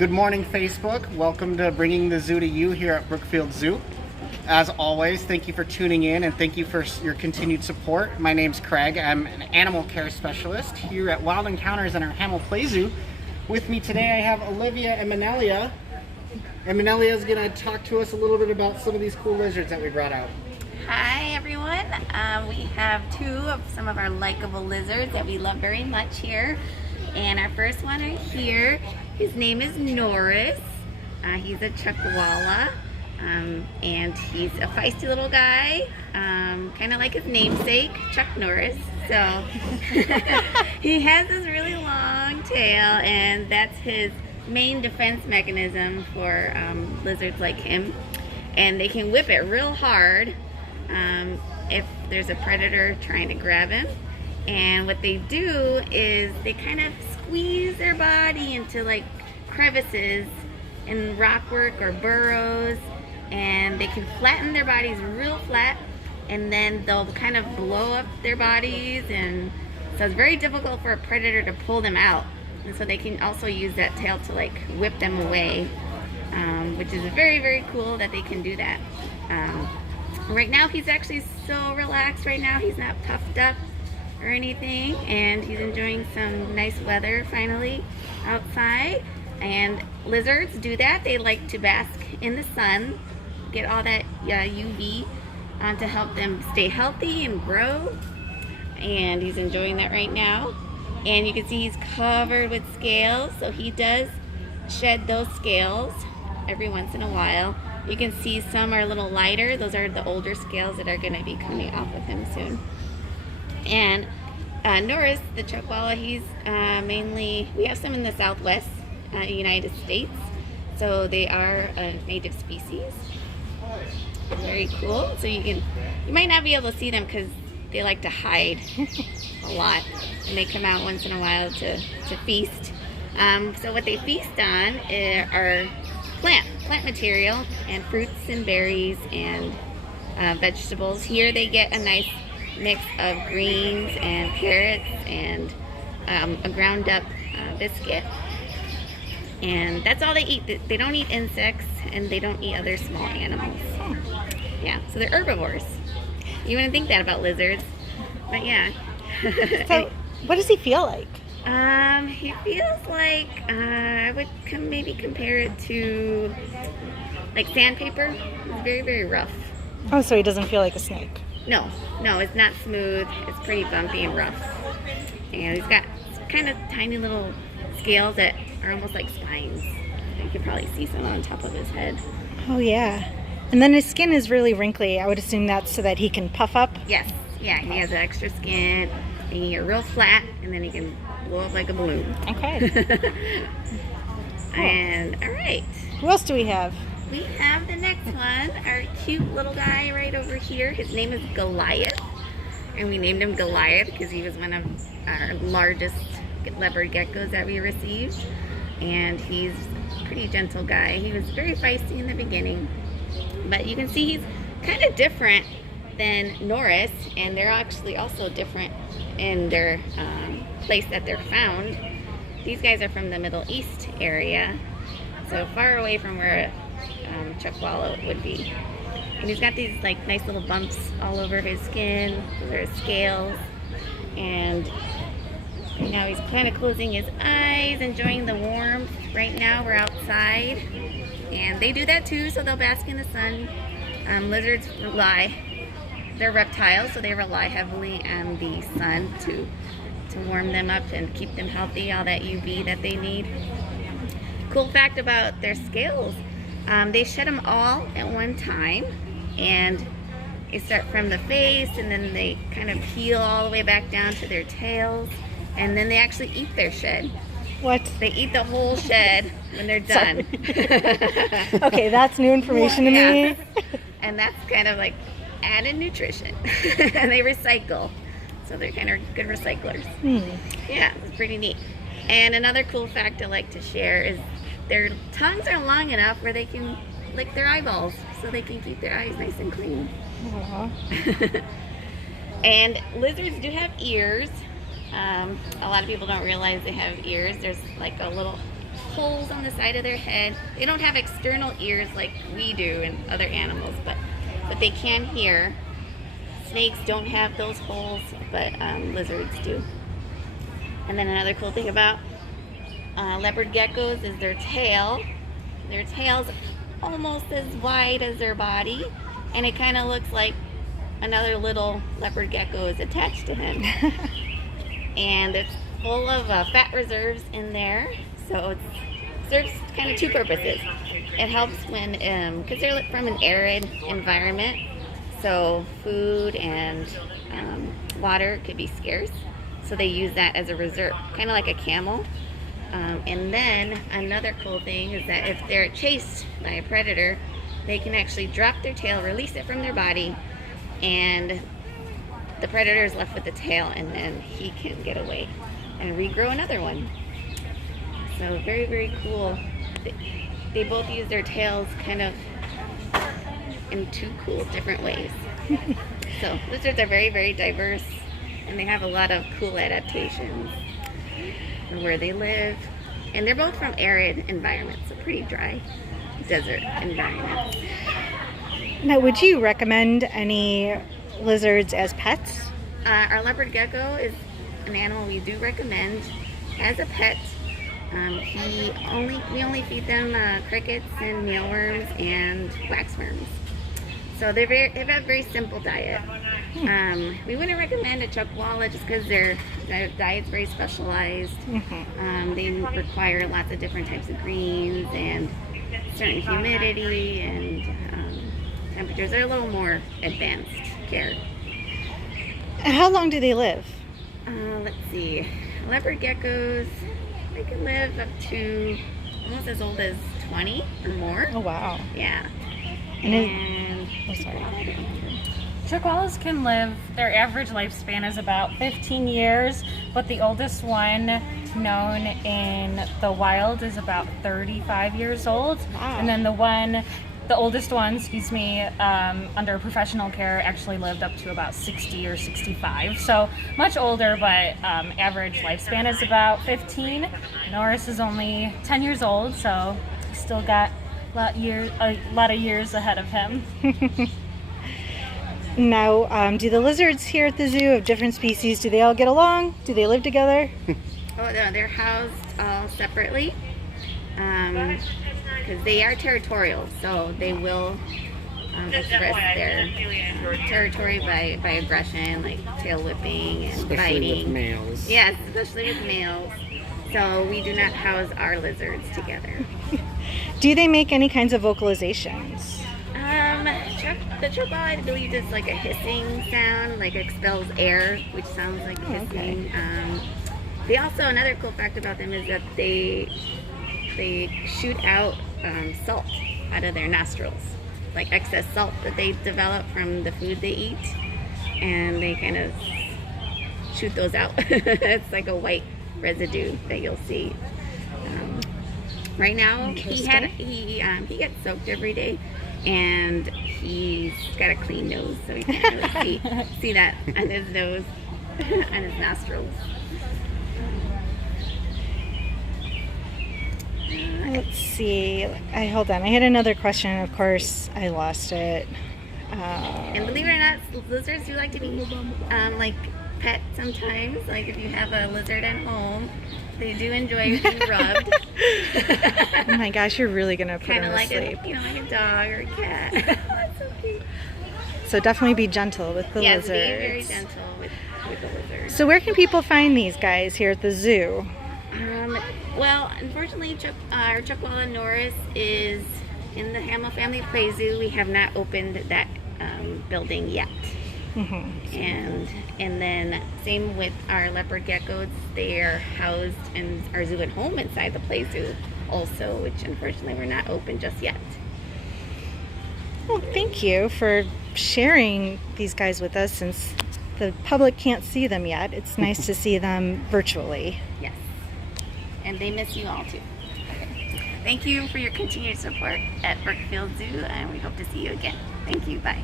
Good morning, Facebook. Welcome to Bringing the Zoo to You here at Brookfield Zoo. As always, thank you for tuning in and thank you for your continued support. My name's Craig. I'm an animal care specialist here at Wild Encounters in our Hamel Play Zoo. With me today I have Olivia and Manelia. And Manelia is going to talk to us a little bit about some of these cool lizards that we brought out. Hi everyone. We have two of some of our likable lizards that we love very much here. And our first one right here, his name is Norris. He's a Chuckwalla, and he's a feisty little guy, kind of like his namesake, Chuck Norris. So he has this really long tail, and that's his main defense mechanism for lizards like him. And they can whip it real hard if there's a predator trying to grab him. And what they do is they kind of squeeze their body into like crevices in rockwork or burrows, and they can flatten their bodies real flat, and then they'll kind of blow up their bodies, and so it's very difficult for a predator to pull them out. And so they can also use that tail to like whip them away, which is very, very cool that they can do that. Right now he's actually so relaxed right now. He's not puffed up or anything, and he's enjoying some nice weather finally outside. And lizards do that. They like to bask in the sun, get all that UV to help them stay healthy and grow. And he's enjoying that right now. And you can see he's covered with scales, so he does shed those scales every once in a while. You can see some are a little lighter. Those are the older scales that are going to be coming off of him soon. And Norris, the Chuckwalla, he's mainly, we have some in the Southwest United States, so they are a native species. Very cool. So you might not be able to see them because they like to hide a lot, and they come out once in a while to feast. So what they feast on are plant material and fruits and berries and vegetables. Here they get a nice mix of greens and carrots and a ground up biscuit, and that's all they eat. They don't eat insects, and they don't eat other small animals. Yeah, so they're herbivores. You wouldn't think that about lizards, but yeah. So what does he feel like? He feels like I would maybe compare it to like sandpaper. It's very, very rough. Oh, so he doesn't feel like a snake. No, it's not smooth. It's pretty bumpy and rough. And he's got kind of tiny little scales that are almost like spines. You can probably see some on top of his head. Oh, yeah. And then his skin is really wrinkly. I would assume that's so that he can puff up. Yes. Yeah, he has extra skin. And he get real flat, and then he can blow up like a balloon. Okay. And, all right. Who else do we have? We have the next one, our cute little guy right over here. His name is Goliath, and we named him Goliath because he was one of our largest leopard geckos that we received. And he's a pretty gentle guy. He was very feisty in the beginning, but you can see he's kind of different than Norris, and they're actually also different in their place that they're found. These guys are from the Middle East area, so far away from where Chuckwalla would be. And he's got these like nice little bumps all over his skin. Those are his scales. And now he's kind of closing his eyes, enjoying the warmth. Right now we're outside, and they do that too, so they'll bask in the sun. Lizards they're reptiles, so they rely heavily on the sun to warm them up and keep them healthy, all that UV that they need. Cool fact about their scales, they shed them all at one time, and they start from the face, and then they kind of peel all the way back down to their tails, and then they actually eat their shed. What? They eat the whole shed when they're done. Okay, that's new information to me. And that's kind of like added nutrition. And they recycle, so they're kind of good recyclers. Yeah, it's pretty neat. And another cool fact I like to share is their tongues are long enough where they can lick their eyeballs, so they can keep their eyes nice and clean. And lizards do have ears. A lot of people don't realize they have ears. There's like a little holes on the side of their head. They don't have external ears like we do in other animals, but they can hear. Snakes don't have those holes, but lizards do. And then another cool thing about leopard geckos is their tail. Their tail's almost as wide as their body, and it kind of looks like another little leopard gecko is attached to him. And it's full of fat reserves in there, so it serves kind of two purposes. It helps when, because they're from an arid environment, so food and water could be scarce, so they use that as a reserve, kind of like a camel. And then another cool thing is that if they're chased by a predator, they can actually drop their tail, release it from their body, and the predator is left with the tail, and then he can get away and regrow another one. So very, very cool. They both use their tails kind of in two cool different ways. So lizards are very, very diverse, and they have a lot of cool adaptations for where they live. And they're both from arid environments, so pretty dry desert environments. Now, would you recommend any lizards as pets? Our leopard gecko is an animal we do recommend as a pet. We only feed them crickets and mealworms and waxworms. So they have a very simple diet. We wouldn't recommend a chuckwalla just because their diet's very specialized. They require lots of different types of greens and certain humidity and temperatures. They're a little more advanced care. How long do they live? Let's see. Leopard geckos, they can live up to almost as old as 20 or more. Oh, wow. Yeah. Oh, sorry. Chuckwallas can live, their average lifespan is about 15 years, but the oldest one known in the wild is about 35 years old. Wow. And then the oldest one, under professional care actually lived up to about 60 or 65. So much older, but average lifespan is about 15. Norris is only 10 years old, so still got a lot of years ahead of him. Now, do the lizards here at the zoo of different species, do they all get along? Do they live together? Oh, no, they're housed all separately because they are territorial, so they will express their territory by aggression, like tail whipping and Especially biting. with males. Yes, especially with males. So we do not house our lizards together. Do they make any kinds of vocalizations? The chuckwalla, I believe, is like a hissing sound, like expels air, which sounds like hissing. Okay. They also, another cool fact about them is that they shoot out salt out of their nostrils, like excess salt that they develop from the food they eat, and they kind of shoot those out. It's like a white residue that you'll see. Right now, he gets soaked every day, and he's got a clean nose, so you can't really see that on his nose, on his nostrils. Let's see. Hold on. I had another question. Of course, I lost it. And believe it or not, lizards do like to be like pet sometimes. Like if you have a lizard at home, they do enjoy being rubbed. Oh my gosh, you're really gonna put Kind them of to like sleep. like a dog or a cat. That's so cute. So definitely be gentle with the Yes, lizards. be very gentle with the lizards. So where can people find these guys here at the zoo? Well, unfortunately, our chuckwalla Norris is in the Hamill Family Play Zoo. We have not opened that building yet. And then same with our leopard geckos. They are housed in our zoo at home inside the Play Zoo also, which unfortunately we're not open just yet. Well, thank you for sharing these guys with us since the public can't see them yet. It's nice to see them virtually. Yes. And they miss you all too. Thank you for your continued support at Brookfield Zoo, and we hope to see you again. Thank you. Bye.